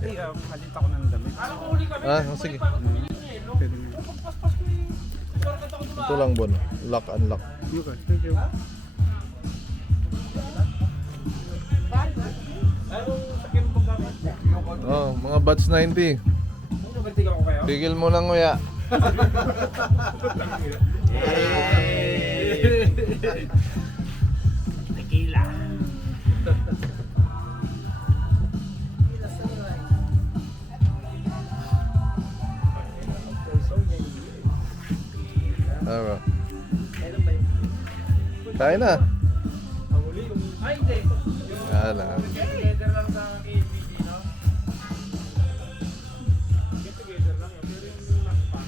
Halit ako ng damit. Sige. Pwede na. Ito lang, Bon. Lock, unlock. Okay, thank you. Oh, mga batch 90. Pigil mo lang, kuya. Tequila. Tama. Kain na. Ay, hindi. Yan na. Together lang sa KBG, no? Get together lang yun. Pero yung last pa.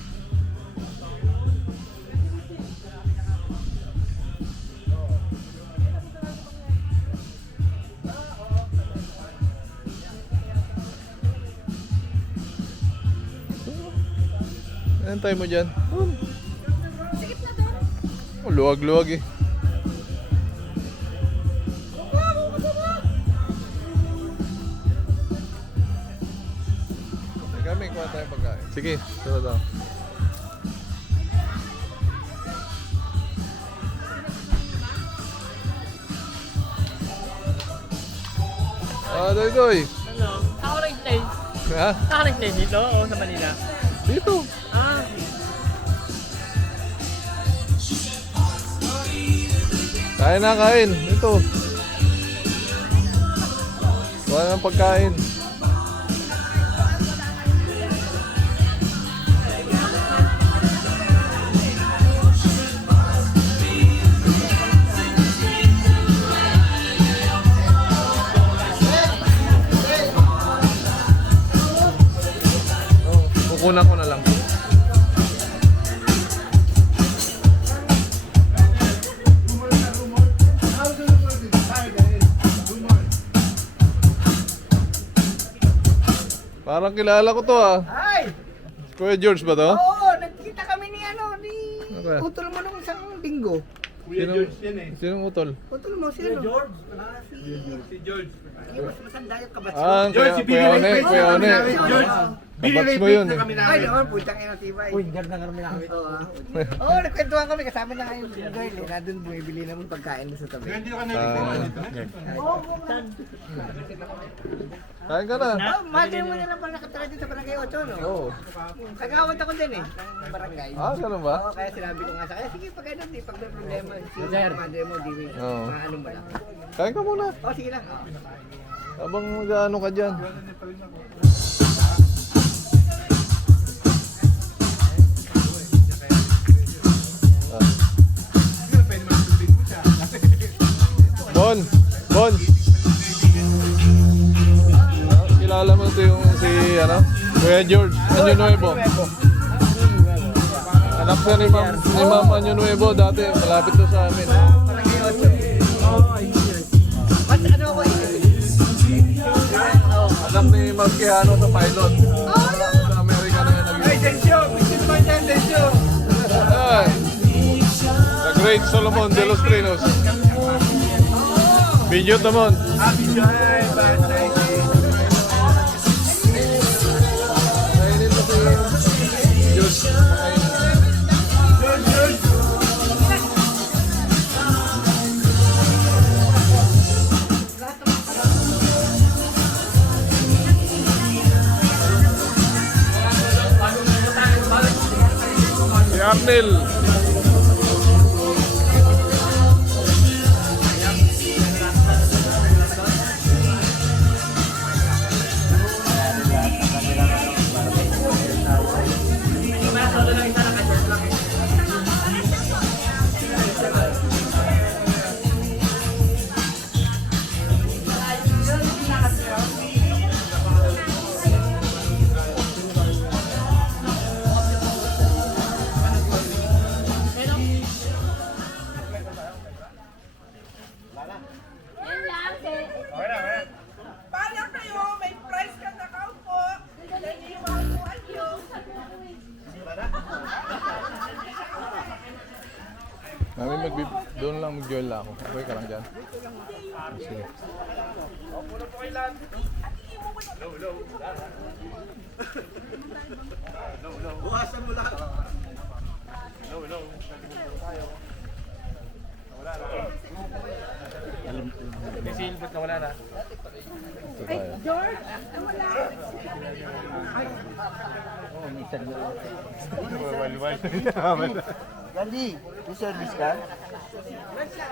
Anong time mo dyan? Oh, luwag-luwag eh. Kami, kuha tayo pagkain. Sige, sunod ako. Doy. Ano? Ako nag-stay. Ha? Ako nag-stay dito o sa Manila? Dito. Ah. Kain na, kain. Dito. Kuha ng pagkain. Kukunan ko na lang. Parang kilala ko to ah. Ay! Kuya George ba to? Oo, nagkita kami ni Okay. utol mo nung isang linggo. Sinong utol? Utol mo, sino? George. Si George. Yung mas masanda yung kabatch mo. Ah, Kuya One. Kuya One. George. Kabatch mo yun eh. Ay, naman, putang ina tibay. Uy, ganda nga namin namin. Oo, Oo, nagkwentuhan kami, kasama na nga yung girl eh. Nandun bumibili naman pagkain doon sa tabi. Kain ka na. Oh, mother mo na lang pala nakatira dito sa Barangay 8, no? Oo. Kagawad ako din eh, ng barangay. Ah, ganun ba? Oo, kaya sinabi ko nga sa kanya, sige pag ano, pag may problema, sige, mother mo, di Oo. ano mo lang. Kain ka muna. Oh, sige lang. Habang mag-ano ka dyan. Bon! Bon! Kilala mo ito yung si Kuya George Año Nuevo. Anak siya ni Ma'am Año Nuevo dati, malapit to sa amin. Barangay 8. Oo, ayun. Ba't ano ako Anak ni Ma'am Quijano sa pilot. Sa Amerika na yan naging. Densyo! Sino ba dyan, Densyo? Ay, the great Solomon de los Trinos. Video tamon. Kainin mo si Diyos. Si Arnel. Paano kayo? May price ka na kao po. Naniwaguan nyo. Doon lang mag-join lang ako. Okay ka lang dyan? Sige. Kasi ilbot na wala na. Ito tayo. Gandhi, may service ka?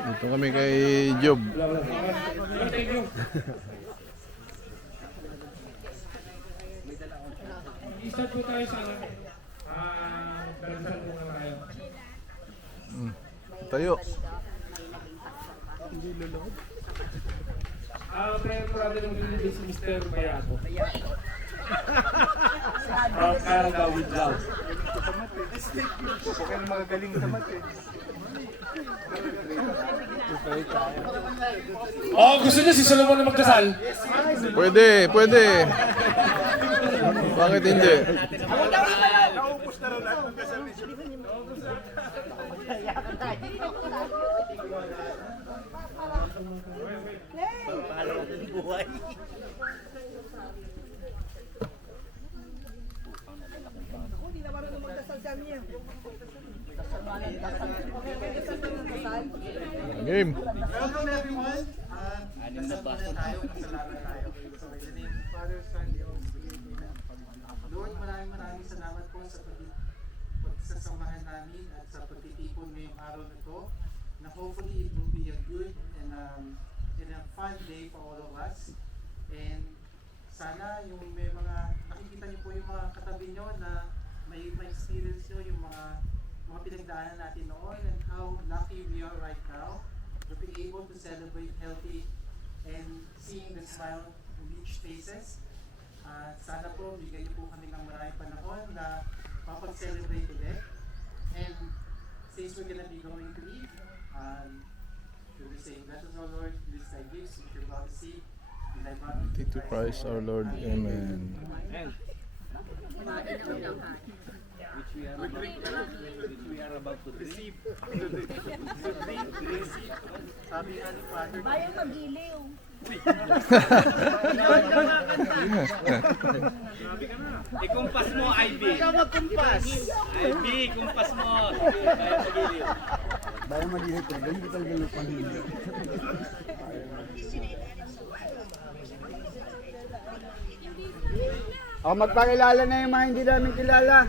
Dito kami kay Job. I-start po tayo sa dansal muna tayo. Tayo. Prayer brother ng English, Mr. Bayato. From Canada with love. Okay na magagaling sa mat eh. Oh, gusto niya si Solomon na magdasal? Pwede, pwede. Bakit hindi? Naubos na raw lahat ng kasal ni Jules. Game. Welcome everyone. Dasal muna tayo, kasalanan tayo. So in the name of the Father, Son, and Holy Spirit, Amen. Lord, maraming salamat po sa pagsasamahan namin at sa pagtitipon ngayong araw na to, na hopefully it will be a good and a fun day for all of us. And sana yung may mga, nakikita niyo po yung mga katabi niyo na may experience niyo yung mga pinagdaanan natin noon and how lucky we are right now to be able to celebrate healthy and seeing the smile on each faces. Sana po bigay niyo po kami ng maraming panahon na mapag-celebrate ulit. And since we're gonna be going to eat, we'll be saying, "Let us, O Lord, bless thy gifts which you're about to see." In thy body, To Christ our Lord. Amen. sabi nga ni Father, Bayan magiliw. Ikumpas mo, IB. Ikaw magkumpas. IB, kumpas mo. Bayan magiliw. Bayan mag-ihit ko, ganyan kita ganyan pang-ihit. O, magpakilala na yung mga hindi namin kilala.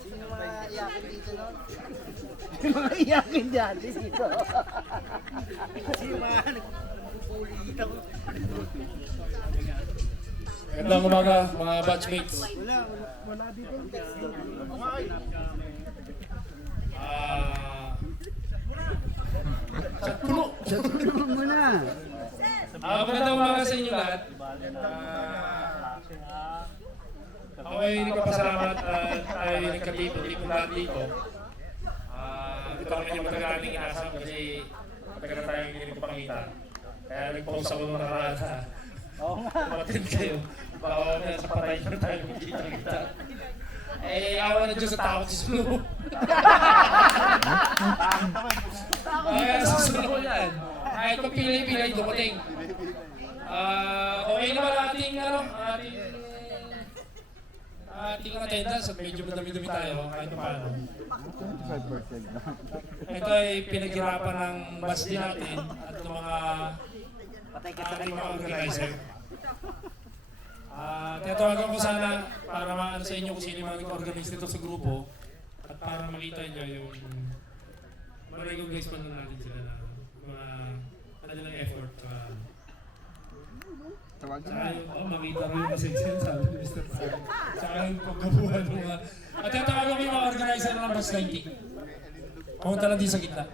Sino mga iyakin dito, no? Sino mga iyakin dyan dito? Sino mga nagpupuli dito? Magandang umaga, mga batchmates. Wala dito. Ano muna? Magandang umaga sa inyo lahat. Ako ay nagpapasalamat at ay nagkatipon-tipon lahat dito. Ito kami yung matagal nating inasam kasi matagal na tayong hindi nagpapakita. Kaya nag-post ako nung nakaraan na umattend kayo. Baka mamaya sa patay na tayo magkita-kita. Eh, awa na Diyos sa takot si Sulu. Kaya susunod ko yan. Kahit kung pilay-pilay dumating. Okay naman ating attendance at medyo madami-dami tayo kahit paano. Ito ay pinaghirapan ng bus din natin at ng mga ating mga organizer. Tinatawagan ko sana para maano sa inyo kung sino yung mga nag-organize nito sa grupo at para makita nyo yung ma-recognize pa na natin sila na mga kanilang effort. Saka yung, makita mo yung pasensya sabi ni Mr. Park. Saka yung pagkabuhan ng mga... At tinatawagan ko yung mga organizer ng Bus 90. Pumunta lang din sa gitna.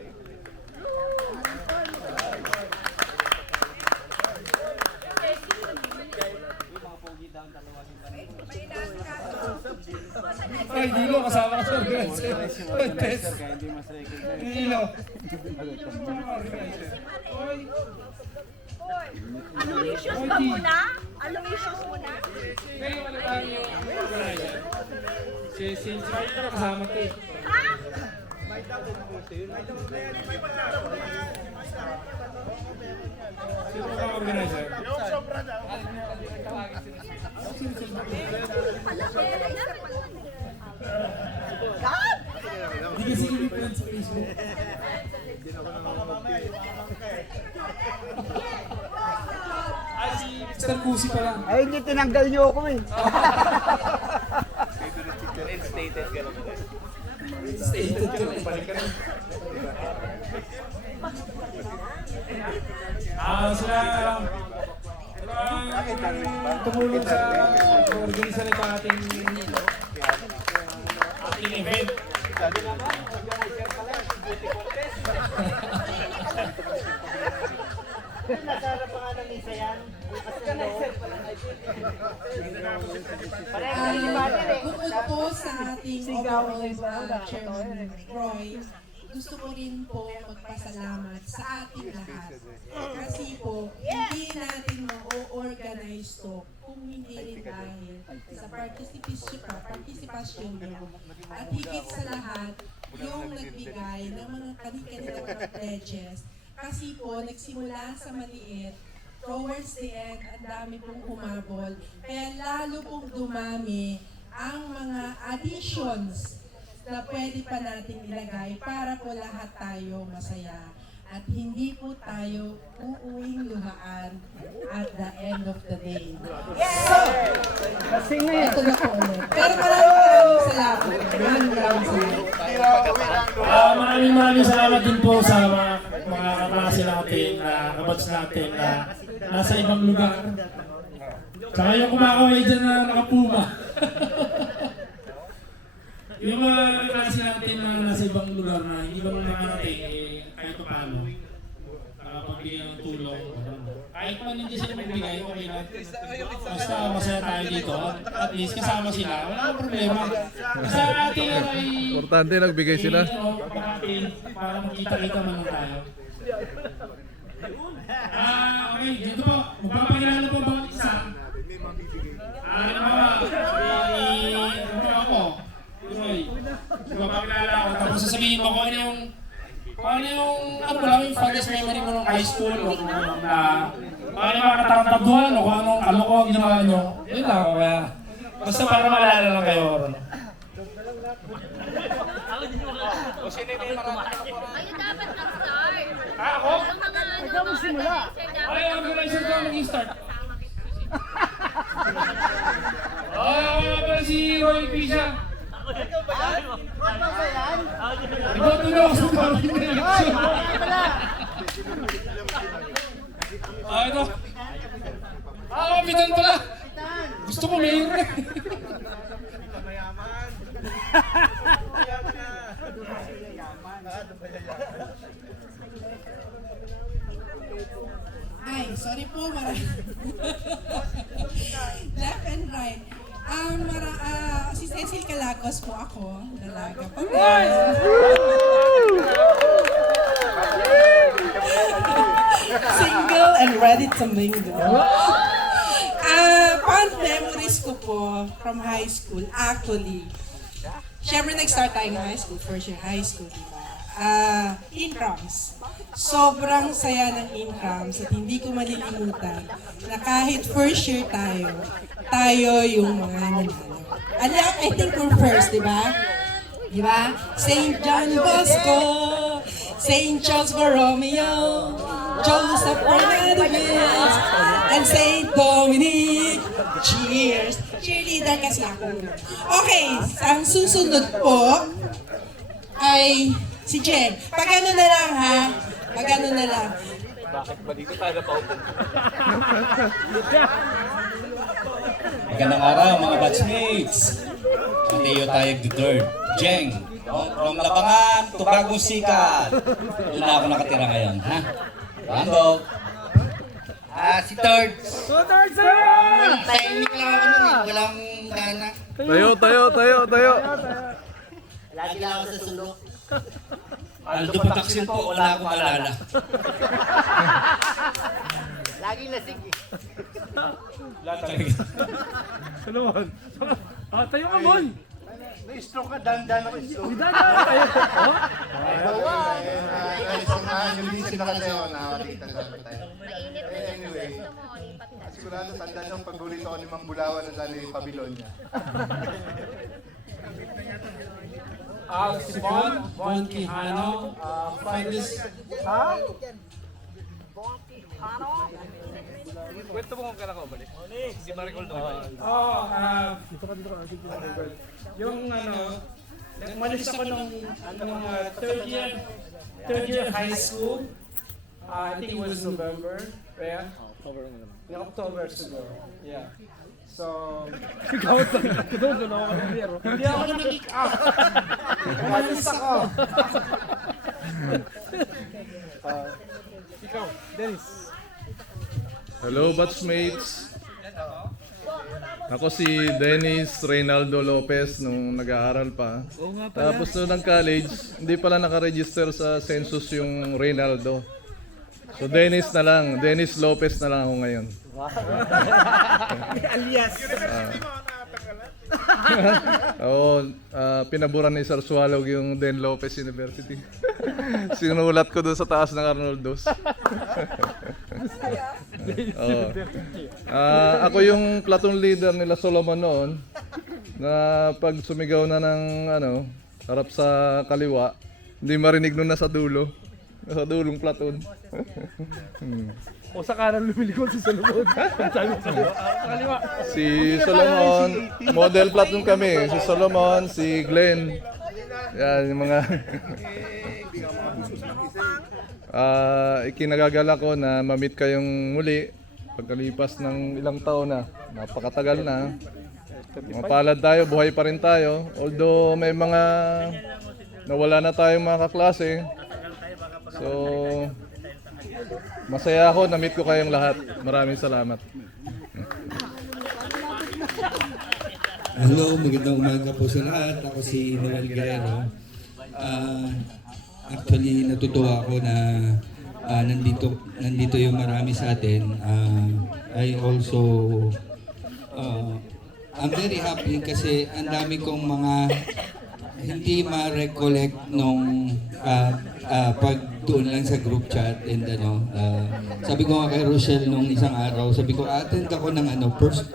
Ay, Dilo, kasama ka sa organizer. Test. Dilo. Anong issues ba muna? Anong issues muna? Ngayon, ano tayo yung organizer? Si kasama ko eh. Ha? Sino ba ang organizer? Yung sobra daw. Hindi kasi kami friends sa Facebook. Mr. Kusi pa lang. Ay, hindi tinanggal niyo ako eh. Stated ko na. Sila tumulong sa organisa nito ating event. Nasarap pa nga ng misa yan. Bukod po sa ating overall Chairman Roy, gusto ko rin po magpasalamat sa ating lahat. Kasi po, hindi natin ma-organize to kung hindi rin dahil sa partisipasyon nyo. At higit sa lahat, yung nagbigay ng mga kanilang mga pledges. Kasi po, nagsimula sa maliit, towards the end, ang dami pong humabol. Kaya lalo pong dumami ang mga additions na pwede pa natin ilagay para po lahat tayo masaya. At hindi po tayo uuwing luhaan at the end of the day. So, ito na po ulit. Pero maraming salamat. Maraming salamat din po sa mga kaklase natin, kabats natin na nasa ibang lugar. Tsaka yung kumakaway dyan na nakapuma. Yung mga kaklase natin na nasa ibang lugar na hindi ba makarating, kahit pa paano, pagbigyan ng tulong. Kahit man hindi sila magbigay, okay lang. Basta masaya tayo dito. At least kasama sila. Wala akong problema. Sa ating ay... Importante nagbigay sila. Para makita-kita man lang tayo. Okay, dito po. Magpapakilala po bawat isa. Ako. Magpapakilala ako. Tapos sasabihin mo kung ano yung fondest memory mo nung high school o kung ano yung mga katarantagduhan o kung anong kaloko ang ginawa nyo. Yun lang. Kaya, basta para maalala lang kayo. Ayun dapat nag-start. Ako? Yung mga Ikaw magsimula. Ay, organizer ko mag-start. Ako nga pala si Roy Pisha. Iboto na ako sa parang election. Ito. Kapitan pala. Gusto ko mayor eh. Ay, sorry po, left and right. Si Cecil Calagos po ako, dalaga pa. Single and ready to mingle. Fond memories ko po from high school, actually. Siyempre, nag-start tayo ng high school, first year high school, diba? Intrams. Sobrang saya ng intrams at hindi ko malilimutan na kahit first year tayo yung mga nanalo. I think we're first, di ba? Di ba? St. John Bosco, St. Charles Borromeo, Joseph Bernadette, and St. Dominic. Cheers! Cheerleader kasi ako. Okay, ang susunod po ay si Jen. Pag-ano na lang ha? Pag-ano na lang. Bakit ba dito tayo napaupo? Magandang araw mga batchmates! Mateo Tayag III. Jeng, from Labangan to Bagong Sikat. Doon na ako nakatira ngayon, ha? Bando. Si Third. Walang timing lang ako nun, walang gana. Tayo. Lagi lang ako sa sulok. Aldo Pataksin po, wala akong alala. Lagi lasing eh. Wala talaga. Tayo ka, Mon! Na-stroke ka, dandan ako stroke. Yung lisip na kasi ako, nakakita sa tayo. Anyway, sigurado tanda nung pag-ulit ako ni Mang Bulawan na dali yung pabilon niya. Si Von Quijano, finalist. Kwento mo kung kailan ka balik. Si Maricol doon. Yung umalis ako nung third year high school. I think it was November. Yeah. In October siguro. Yeah. So, hindi ako nag-kick out. Umalis ako. Ikaw, Dennis. Hello, batchmates. Ako si Dennis Reynaldo Lopez nung nag-aaral pa. Tapos nung nag-college, hindi pala nakaregister sa census yung Reynaldo. So Dennis na lang, Dennis Lopez na lang ako ngayon. Alias. Oo, pinaburan ni Sir Swalog yung Den Lopez University. Sinulat ko doon sa taas ng Arnoldos. Oo. Ako yung platoon leader nila Solomon noon na pag sumigaw na ng harap sa kaliwa, hindi marinig nun nasa dulo. Nasa dulong platoon. O sa kanan lumilikod si Solomon. Sabi sa kaliwa. Si Solomon, model platoon kami. Si Solomon, si Glenn. Yan, yung mga... ikinagagala ko na ma-meet kayong muli pagkalipas ng ilang taon na. Napakatagal na. Mapalad tayo, buhay pa rin tayo. Although may mga nawala na tayong mga kaklase. So, masaya ako, na-meet ko kayong lahat. Maraming salamat. Hello, magandang umaga po sa lahat. Ako si Noel Guerrero. Actually, natutuwa ako na nandito yung marami sa atin. I also, I'm very happy kasi ang dami kong mga hindi ma-recollect nung pag doon lang sa group chat and sabi ko nga kay Rochelle nung isang araw, sabi ko attend ako ng first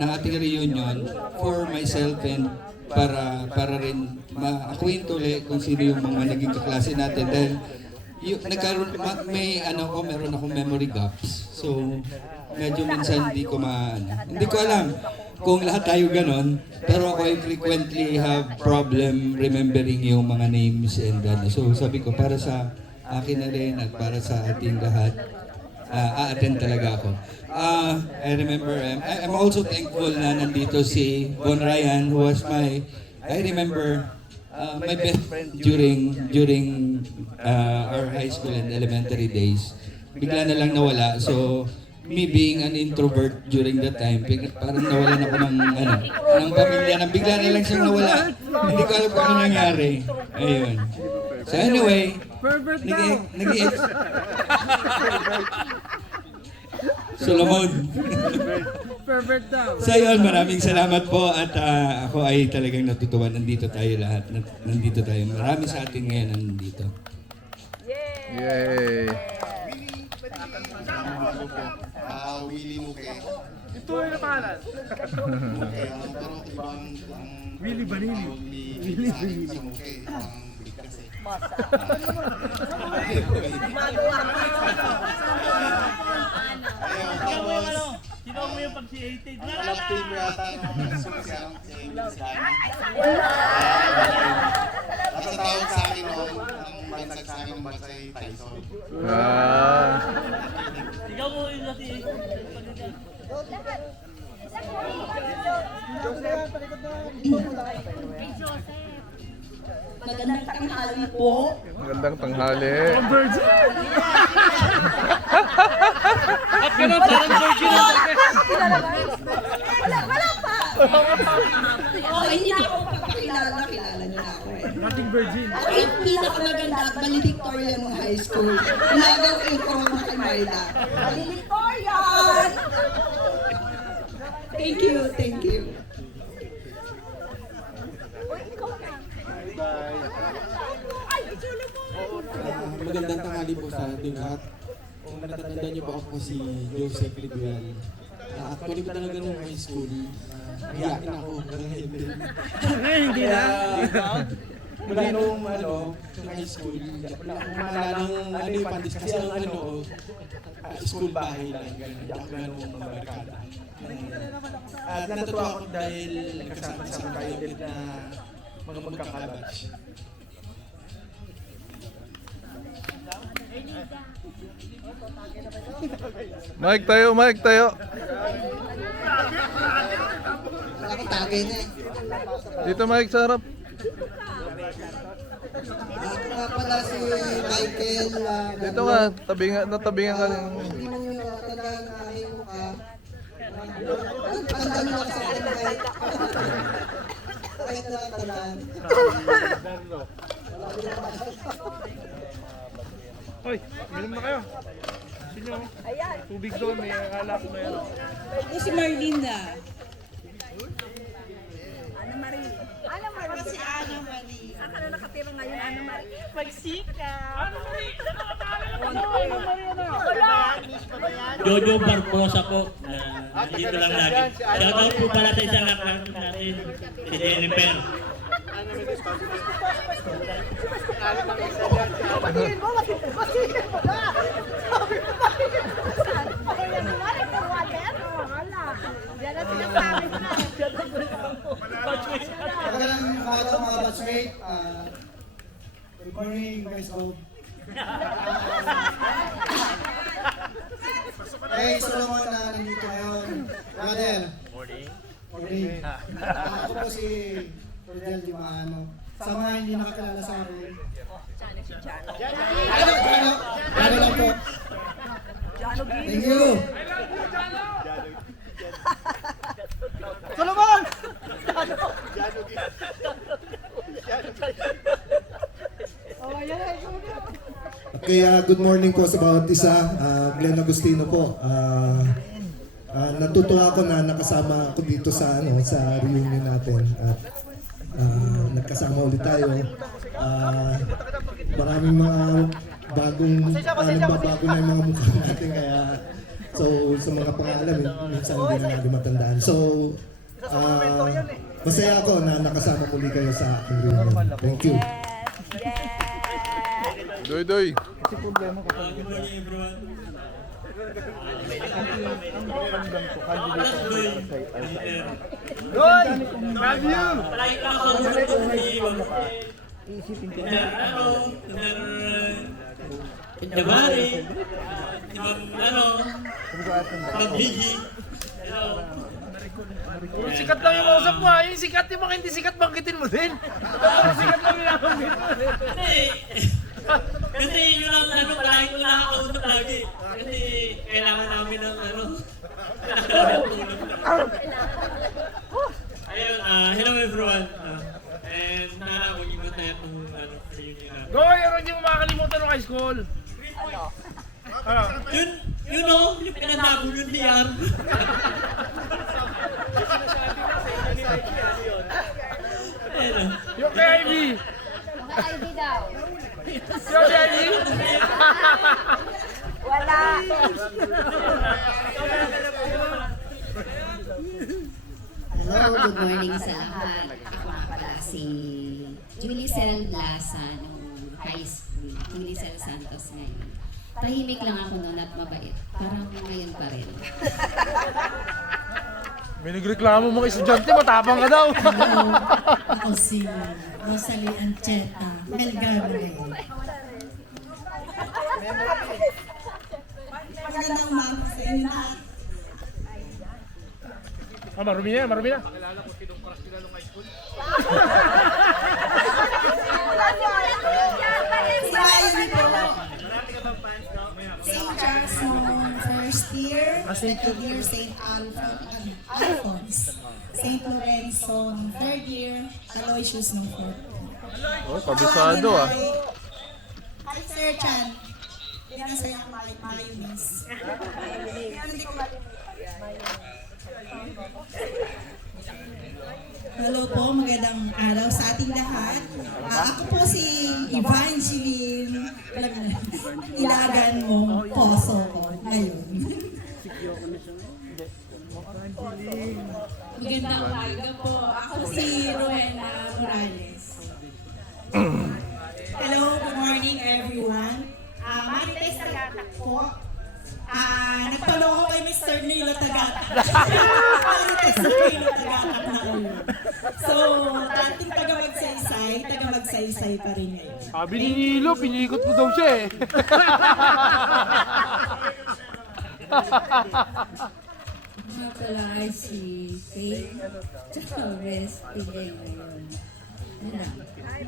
ng ating reunion for myself and para rin ma-acquaint ulit kung sino yung mga naging kaklase natin dahil nagkaroon meron akong memory gaps, so medyo minsan hindi ko alam kung lahat tayo ganon, pero ako ay frequently have problem remembering yung mga names and so sabi ko para sa akin na rin at para sa ating lahat, a-attend talaga ako. I remember, I'm also thankful na nandito si Von Ryan who was my best friend during our high school and elementary days. Bigla na lang nawala, so me being an introvert during that time, parang nawalan ako ng pamilya, nang bigla na lang siyang nawala. Hindi ko alam kung ano nangyari. Ayun. So anyway, Solomon. Perfect daw. So yun, maraming salamat po at ako ay talagang natutuwa. Nandito tayo lahat. Nandito tayo. Marami sa atin ngayon nandito. Yay! Willie Muke. Ito yung pangalan. Willie Vanilli. Willie Vanilli. Sino mo yung pag-created? Love team yata ng social At ang tawag sa akin noon, ang bansag sa akin ng bansay Tyson. Ikaw mo yung nati. Magandang tanghali po. Magandang tanghali. At ganun, parang virgin Wala pa. Hindi na ako papakilala. Kilala niyo na ako eh. Nothing virgin. Ako yung pinakamaganda at valedictorian ng high school. Inagaw yung corona kay Mayla. Valedictorian! Thank you, thank you. Magandang tanghali po sa ating lahat. Kung natatandaan niyo po ako si Joseph Liguel. Actually po talaga nung high school, iyakin ako hanggang hindi. Hindi na. Mula nung high school, wala akong maalala ng yung pandis kasi ang school bahay lang, hindi ako ganun mabarkada. At natutuwa ako dahil kasama tayo ulit na mga magkakabatch. Mike tayo, Mike tayo. Wala akong tagay na eh. Dito Mike sa harap. Ako nga pala si Michael. Dito nga, natabingan ka. Hindi mo yung nakatandaan na aking mukha. Tandaan mo sa akin kahit. Kahit nakatandaan. Hoy, minom na kayo. Sino? Tubig doon, may akala ko may ano. Ito si Marlinda. Ana Marie. Ana Marie. Si Ana Marie. Saan ka na nakatira ngayon, Ana Marie? Magsika. Ana Marie. Ana Marie na. Wala. Jojo Barbosa po. Dito lang lagi. Shoutout po pala sa isang account natin. Si Jennifer. Pagiging mo, masigil mo na. Diyan na sinasabi na. Magandang umaga mga batchmate. Good morning, guys. Hey, Solomon na nandito ngayon. Brother. Morning. Ako po si Rodel Dimano. Sa mga hindi nakakilala sa akin. Jano lang po. Thank you. Solomon! Okay, good morning po sa bawat isa. Glenn Agustino po. Natutuwa ako na nakasama ako dito sa sa reunion natin at nagkasama ulit tayo. Maraming mga bagong bago na yung mga mukha natin kaya sa mga pangalan minsan hindi na natin matandaan. So masaya ako na nakasama muli kayo sa aking reunion. Thank you. Doy. Kasi problema kapag Good morning everyone. Doy! Love you! Palagi lang ako Indabari, Ma'am Gigi. Sikat lang yung kausap mo ha. Yung sikat, yung mga hindi sikat, bangkitin mo din. Sikat lang yung nabanggit mo. Kasi yun ang palagi ko nakakausap lagi. Kasi kailangan namin ng Ayun, hello everyone. And sana mag-ingat tayo itong reunion natin. Go, yun yung makakalimutan ng high school. Yun o, yung pinatago yun ni Yar. Yung kay Ivy. Ivy daw. Yung kay Ivy. Wala. Hello, good morning sa lahat. Ako nga pala si Julie Cel Lasa nung high school. Julie Cel Santos ngayon. Tahimik lang ako noon at mabait. Parang ngayon pa rin. May nagreklamo mga estudyante, matapang ka daw. Hello, ako si Rosalie Ancheta Melgado ngayon. Magandang umaga sa inyo lahat. Marumi na. Kilala ko kinumparas nila nung high school. St. Charles noong first year, second year St. Alphonse. St. Lorenzo noong third year, Aloysius noong fourth year. Oh, kabisado ah. Hi Sir Chan. Yan ang saya mayonnaise. Hindi ko malimutan. Hello po, magandang araw sa ating lahat. Ako po si Evangeline Ilagan mo, poso ko ngayon. Magandang umaga po. Ako si Rowena Morales. Hello, good morning everyone. Marites Tagatak po. Nagpaloko kay Mr. Nilo Tagatak. Marites Nilo Tagatak na ulo. So, dating taga-magsaysay pa rin ngayon. Sabi ni Nilo, pinikot mo daw siya eh. Mga pala ay si Faith Chavez Pigay ngayon. Yun lang. Hi,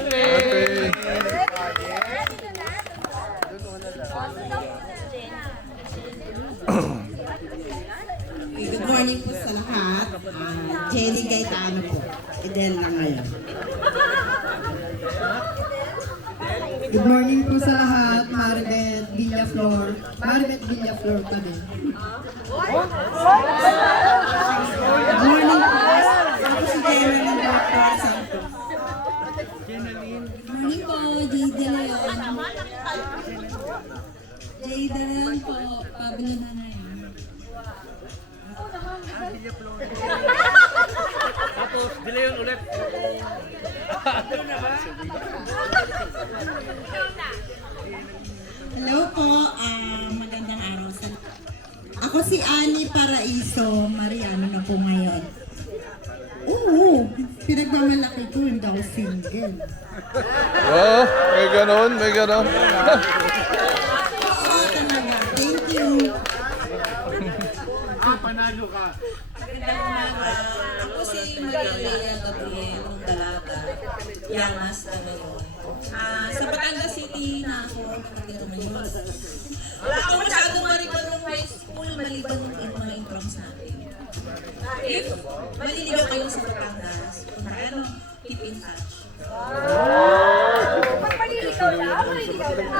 Faye! Good morning po sa lahat. Jelly Gaetano po. Eden lang ngayon. Good morning po sa lahat. Maribeth Villaflor. Maribeth Villaflor pa din. Good morning po. Ako si Jenny ng Dr. Santos. Morning po, Jade De Leon. Jade De Leon po, Pablo Nanay. Tapos, De Leon ulit. Hello po. Magandang araw sa Ako si Annie Paraiso. Mariano na po ngayon. Oo, pinagmamalaki ko, hindi ako single. Oh, may ganon, may ganon. Oo, talaga. Thank you. Panalo ka. Magandang umaga. Ako si Maria Gabriel, ng Dalaga. Yamas na ngayon. Sa Batangas City na ako nakatira ngayon. Wala ako masyadong mariban ng high school, maliban yung mga introns natin. If maliligaw kayo sa Batangas, kung keep in touch. Maliligaw lang? Maliligaw lang?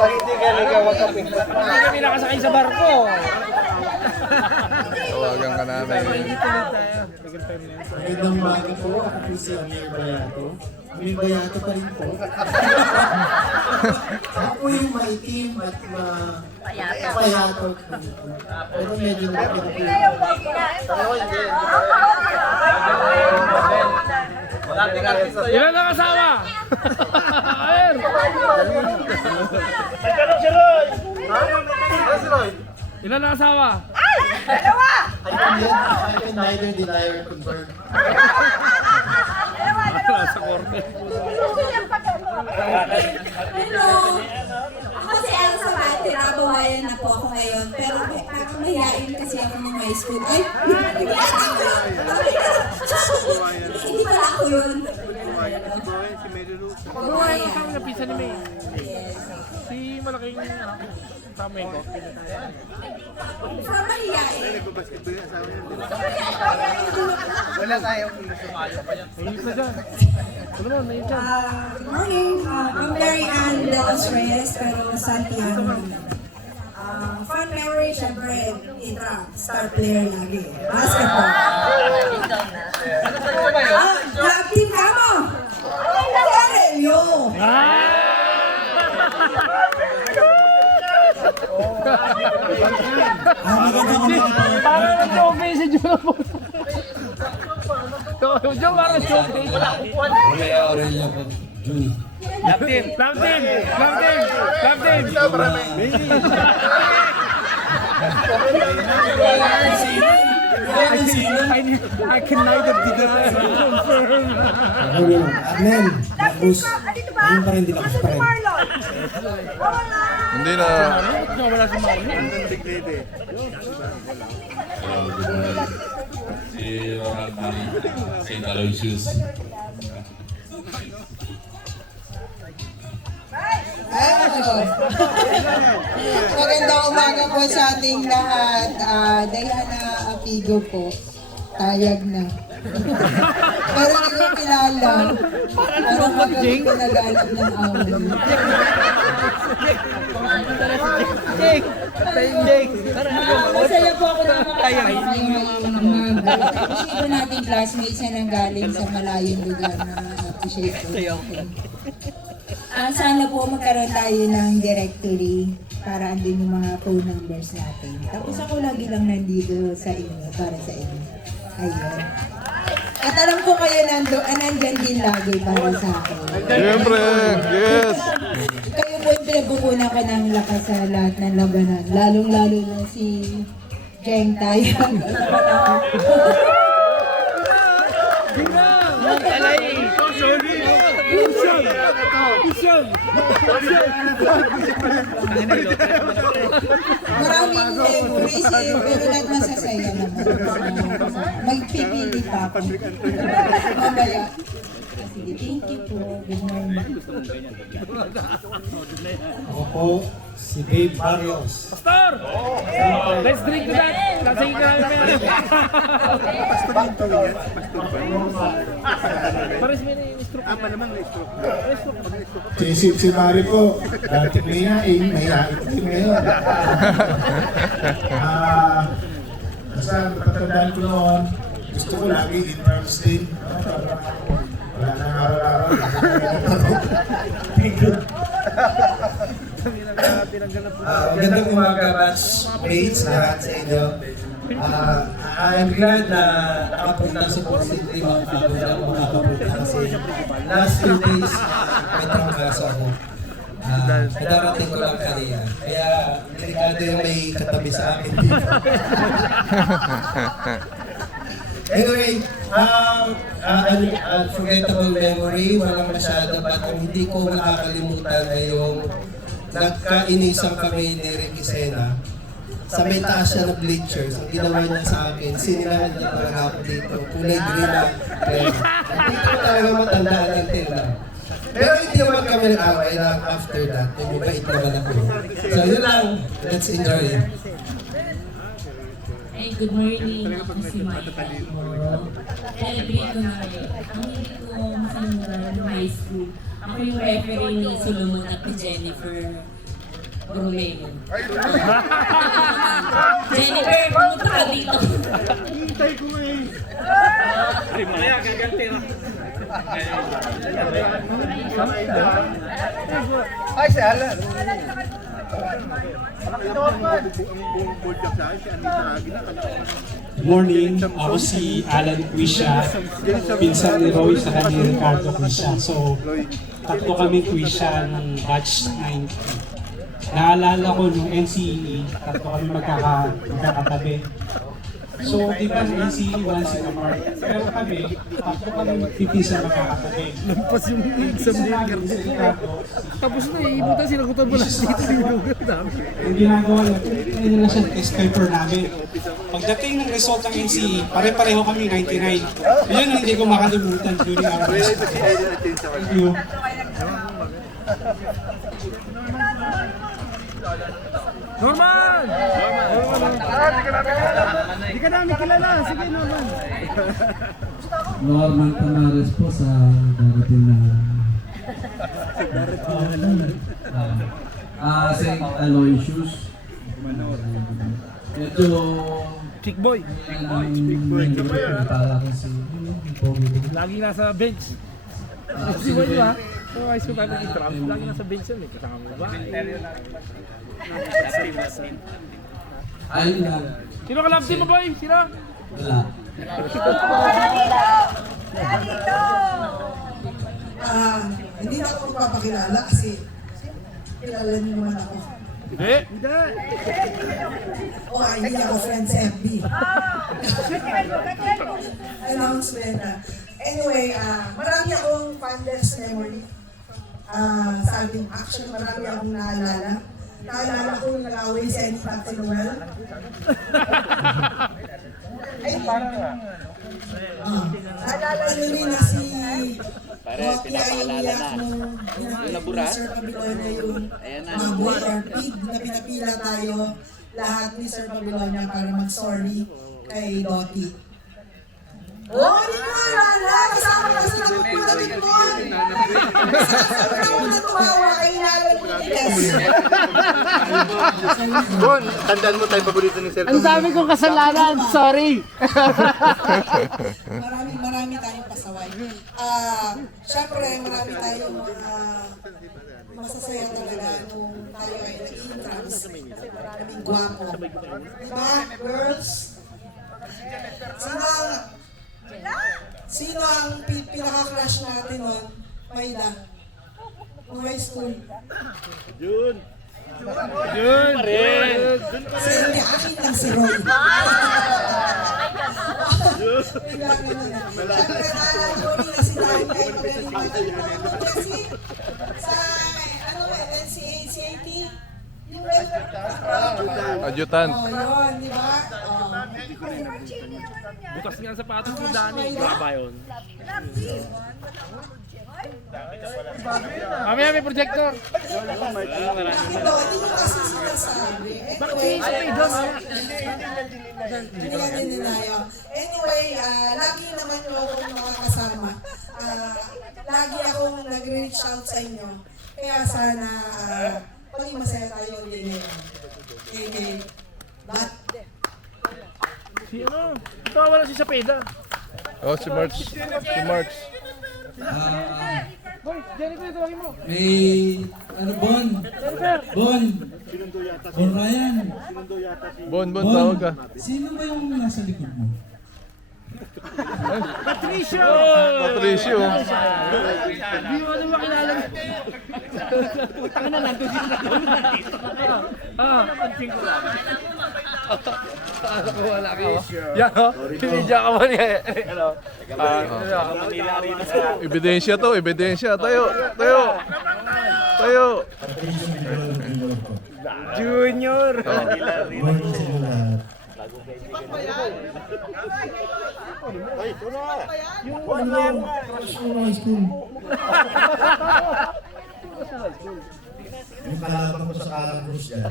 Pag hindi ka ligaw, wag ka pinta. Hindi kami nakasakay sa barko. Tawagan ka namin. Magandang umaga po. Ako po si Amir Bayato. Amir Bayato pa rin po. Ako po yung maitim at payato. Pero medyo lapit po. Ilan ang asawa? Ayer! Ilan ang asawa? I can neither deny or confirm. Sa korte. Hello! Ako si Elsa Pati, Rabawayan na po ako ngayon. Pero mahihain kasi ako ng high school. Ay! Hindi pala ako yun. Babae ka kami napisa ni May. Si malaking tamay ko. From mahihain. Wala tayong sumalo pa yan. Naiit na dyan. Ano mo, naiit dyan. Good morning. I'm Mary Ann De Los Reyes, pero Santiago. Fun memory, syempre, Itra, star player lagi. Basketball. Love team ka mo! Aurelio! Parang nag-joke si Juno. Joke, parang nag-joke. Kuya Aurelio po. Jun. Love team! Love team! Love team! Love team! I can neither deny nor confirm. Amen. Tapos, ayun pa rin, di lakas pa rin. Hindi na. Wala si Marlon. Si Ronald Mari, St. Aloysius. Magandang umaga po sa ating lahat. Diana Apigo po. Tayag na. Pero hindi ko kilala. Parang magaling ko nag-alap ng awal. Masaya po ako na makasama kayo ngayong umaga. Appreciate ko natin classmates na nanggaling sa malayong lugar na appreciate ko. Sana po magkaroon tayo ng directory para andun yung mga phone numbers natin. Tapos ako lagi lang nandito sa inyo, para sa inyo. Ayun. At alam ko kayo nandyan din lagi para sa akin. Siyempre, yes. Kayo po yung pinagkukunan ko ng lakas sa lahat ng labanan. Lalong-lalo na si Jeng tayo. Maraming memories pero lahat masasaya naman. Magpipili pa ako. Mamaya. Sige, thank you po. Good morning. Ako po, si Dave Barrios. Pastor! Let's drink to that! Lasing ka namin. Pastor yung tuloy yan? Pastor ba? Pares may na-stroke. Malamang na-stroke. Si Mari po, dati mayain, mayain din ngayon. Basta napatandaan ko noon, gusto ko lagi in-arms din. Wala nang araw-araw. Thank you. Magandang umaga, batchmates, lahat sa inyo. I'm glad na nakapunta supposedly makapunta kasi last few days may trangkaso ako. Kadarating ko lang kanina. Kaya delikado yung may katabi sa akin dito. Anyway, unforgettable memory, walang masyado, but ang hindi ko makakalimutan ay yung nagkainisan kami ni Ricky Sena. Sa may taas siya ng bleachers, ang ginawa niya sa akin, sinilahan niya talaga ako dito, kulay green na red. Hindi ko talaga matandaan until now. Pero hindi naman kami nag-away lang after that, yung mabait naman ako. So yun lang, let's enjoy it. Hey, good morning. Ako si Michael Moro. Celebrate ko na kayo. Ang hindi ko makalimutan ng high school. Ako yung referee ni Solomon at ni Jennifer Romero. Jennifer, pumunta ka dito. Hintay ko eh. Kaya gaganti na. Ay, si Alan. Good morning, ako si Alan Quisha, pinsan ni Roy sa kanya Ricardo Quisha. So, tatlo kami Quisha ng batch 90. Naalala ko nung NCE, tatlo kami magkakatabi. So, di ba ng NCE once in a month? Pero kami, tatlo kami magpipisa magkakatabi. Lampas yung exam ni Ricardo. Tapos na, iibutan sinagutan mo lang dito yung dami. Yung ginagawa lang, pinili na siya test paper namin. Pagdating ng result ng NCE, pare-pareho kami 99. Yun ang hindi ko makalimutan during our test. Thank you. Norman! Hindi ka namin kilala. Sige, Norman. Norman Tamares po sa darating na St. Aloysius. Medyo Chick boy. Lagi nasa bench. Si boy ba? So, ayos ko tayo mag-i-trap. Lagi nasa bench yan eh. Kasama mo ba? ayun lang. Sino ka love team mo, boy? Sino? Wala. Hindi na ako magpapakilala kasi kilala niyo naman ako. Hindi. Hindi ako friends FB. Announcement na. Anyway, marami akong fondest memory. Sa ating action, marami akong naalala. Naalala ko yung nag-away si Annie Patti Noel. Ay, parang naalala nyo rin na si Rocky ay umiyak nung Sir Babylonia yung baboy or pig na pinapila tayo lahat ni Sir Babylonia para mag-sorry kay Dottie. Oo, hindi ko naalala. Kasama ka sa nagpupulit mo. Kasama ka na tumawa kay Lalo Nicolas. Bon, tandaan mo tayo paborito ni Sir. Ang dami kong kasalanan, sorry. Marami tayong pasaway. Syempre, marami tayong masasaya talaga nung tayo ay naging trans. Maraming gwapo. Diba, girls? Sino ang pinaka-crush natin nun? Maida. Nung high school. Yun. Hindi, akin lang si Roy. Siyempre, Johnny na si Daniel. Kasi, sa, NCAT, yung Adjutant. yun, di ba? Bukas nga ang sapatos ni Danny. Graba yun. Mamaya may projector. Anyway, lagi naman yung akong makakasama. Lagi akong nag-reach out sa inyo. Kaya sana maging masaya tayo din ngayon. Okay. But, Si ano? Ito wala si Sapeda. Oh, si March. Si March. Boy, Jennifer, tawagin mo. May, ano, Bon? Bon? Bon Ryan? Bon, tawag ka. Sino ba yung nasa likod mo? Patricio! Patricio. Hindi mo ano makilala. Tanga na lang, doon dito. Pansin ko lang. Ako wala ka. Yan o, sinidya ka mo niya. Ebidensya to, ebidensya. Tayo. Junior! Yung crush mo ng high school. Yung kalaban ko sa Carang Cruz dyan.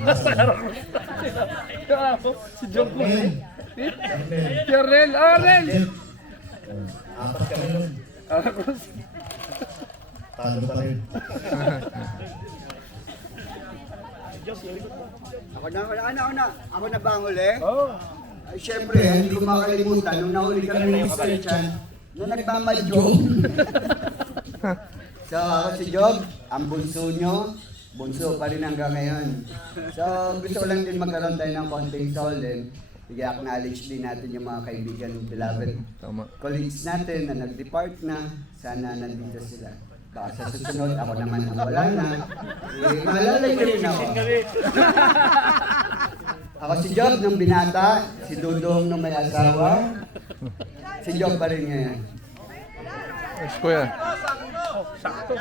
Si John Cruz. Si Arnel. Arnel! Apat kami nun. Talo pa rin. Ako na ba ang uli? Ay, syempre, hindi ko makalimutan, nung nahuli kami ni Mr. Chan, nung nagmamadyo. So, ako si Job, ang bunso nyo, bunso pa rin hanggang ngayon. So, gusto ko lang din magkaroon tayo ng konting soul din. I-acknowledge din natin yung mga kaibigan ng beloved colleagues natin na nag-depart na. Sana nandito sila. Baka sa susunod, ako naman ang wala na. Malalay ko rin ako. Ako si Job nung binata, si Dudong nung may asawa. Si Job pa rin ngayon. Yes, kuya. Sakto.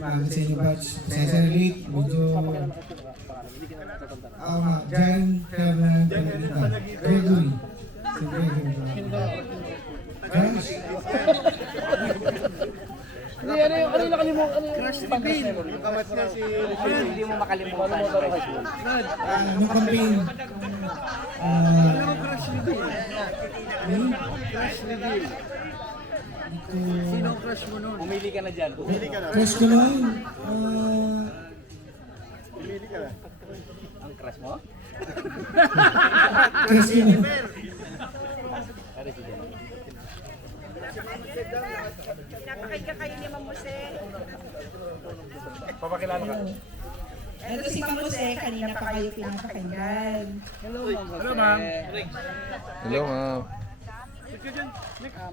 Mga sa inyo batch, Cesar Late, medyo Jan Hernan Gregory. Si Gregory. Ano yung nakalimutan? Crush ni Bill. Kamat nga si hindi mo makalimutan. Anong campaign? Crush ni Bill. Crush ni Bill. Sino ang crush mo nun? Pumili ka na dyan. Crush ko lang. Pumili ka na. Ang crush mo? Crush ko lang. Napakita kayo ni Ma'am Jose. Papakilala ka. Ito si Ma'am Jose, kanina pa kayo pinapakinggan. Hello, Ma'am. Hello, Ma'am. Hello, ma'am.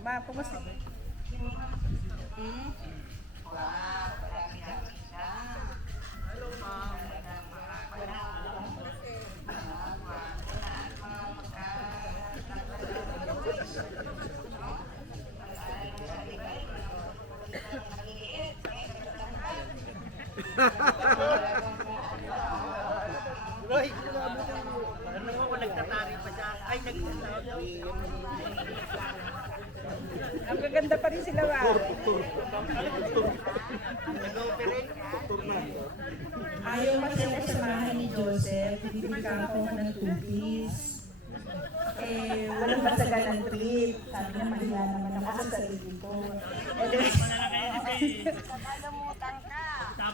Ma'am, kumusta? Roy, ano mo kung nagtatari pa siya? Ay, nagtatari. Ang gaganda pa rin sila, ba? Ayaw kasi ako samahan ni Joseph, bibigyan ko ng 2 piece. walang basagan ng trip. Sabi niya, mahiya naman ako sa sarili ko. And then,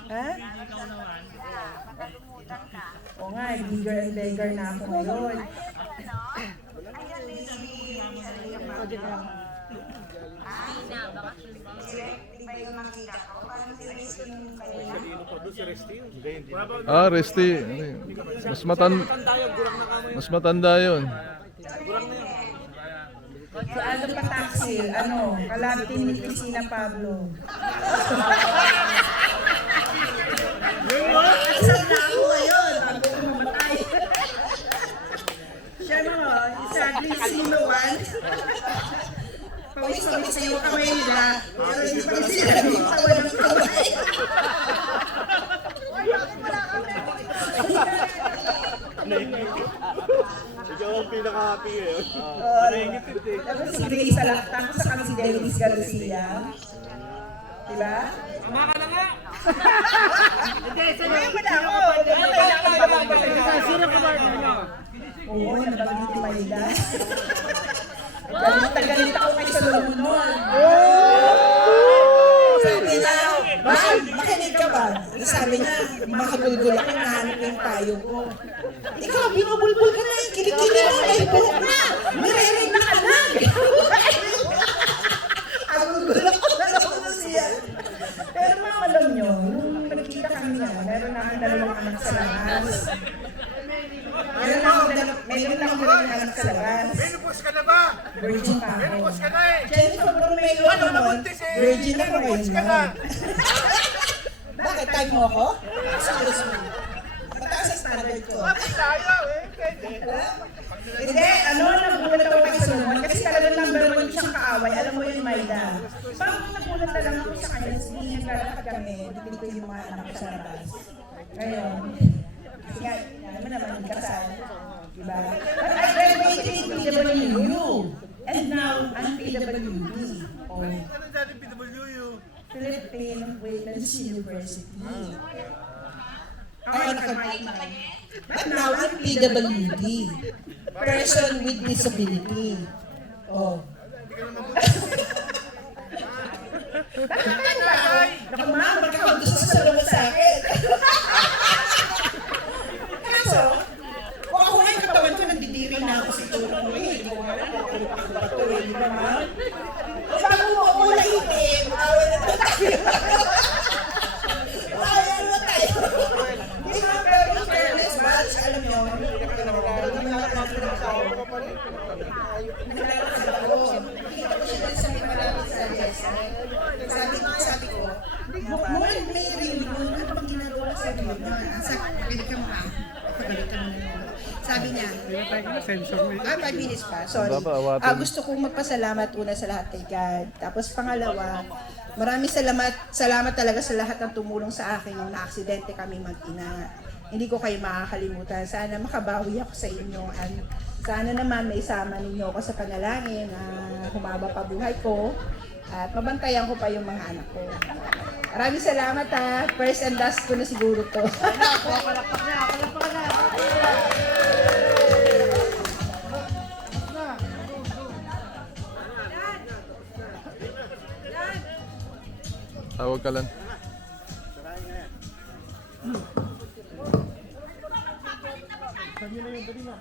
ha? Oo nga, bigger and bigger na ako ngayon. Resty. Mas matanda yun. Si Aldo Pataksil, kalabtin ni Cristina Pablo. Asal na ako ngayon, bago ko mamatay. Siya exactly sino one. Pawis-pawis sa iyo kamay nila. Pero hindi pa sila nagtawa ng kamay. Ikaw ang pinaka-happy ngayon. Tapos si Grace Alak, tapos sa kami si Dennis Garcia. Diba? Tama ka na nga! Hindi, sabi mo na ako. Sino ka ba niyo? Oo, nabanggit ni Maida. Galit ako kay Solomon noon. Sabi niya, makinig ka ba? Sabi niya, makagulgul ako, nahanap yung tayo ko. Ikaw, binubulbul ka na yung kilikili mo, may buhok na! Nirering na ka na! Agulgul ako na ako siya. Pero mga alam nyo, nung nagkita kami na, meron na akong dalawang anak sa labas. Meron na akong dalawang anak sa labas. Menopause ka na ba? Virgin pa ako. Menopause ka na eh! Jennifer Romero naman, virgin ako ngayon na. Bakit? Tag mo ako? Excuse me. Mataas ang standard ko. Hindi, nagulat ako kay Solomon kasi talagang number 1 siyang kaaway. Alam mo yun, Maida. Parang nagulat na lang ako sa kanya, hindi niya naglalakad kami, dipili ko yung mga anak ko sa labas. Ngayon, kasi nga, alam mo naman yung kasal. Diba? But I graduated in PWU. And now, I'm PWD. Oh. Anong dati PWU? Philippine Women's University. But now, I'm PWD. Person with Disability. Oh. Naku ma, magkakagusto sa naman sa akin. Kaso, kung ako nga yung katawan ko, nagdidiri na ako sa tulong mo. Hindi ko nga alam kung patuloy di ba ma? Bago mo ako naitim, awal na tayo. Awal na tayo. Hindi ko pero in fairness, Bats, alam nyo, hindi mo nakakapit ng tao. Naglalakad ako. Nakita ko siya sa may malapit sa desk. Sabi ko, mukhang may reunion. Ano bang ginagawa sa reunion? Pwede ka mo pagalit ka mo na. Sabi niya, 5 minutes pa, sorry. Gusto kong magpasalamat una sa lahat kay God. Tapos pangalawa, maraming salamat talaga sa lahat ng tumulong sa akin nung na-aksidente kami mag-ina. Hindi ko kayo makakalimutan. Sana makabawi ako sa inyo. Sana naman may isama ninyo ako sa panalangin na humaba pa buhay ko at mabantayan ko pa yung mga anak ko. Maraming salamat ha. First and last ko na siguro to. Palakpak na. Tawag ka lang. Sabi na yun, dali na.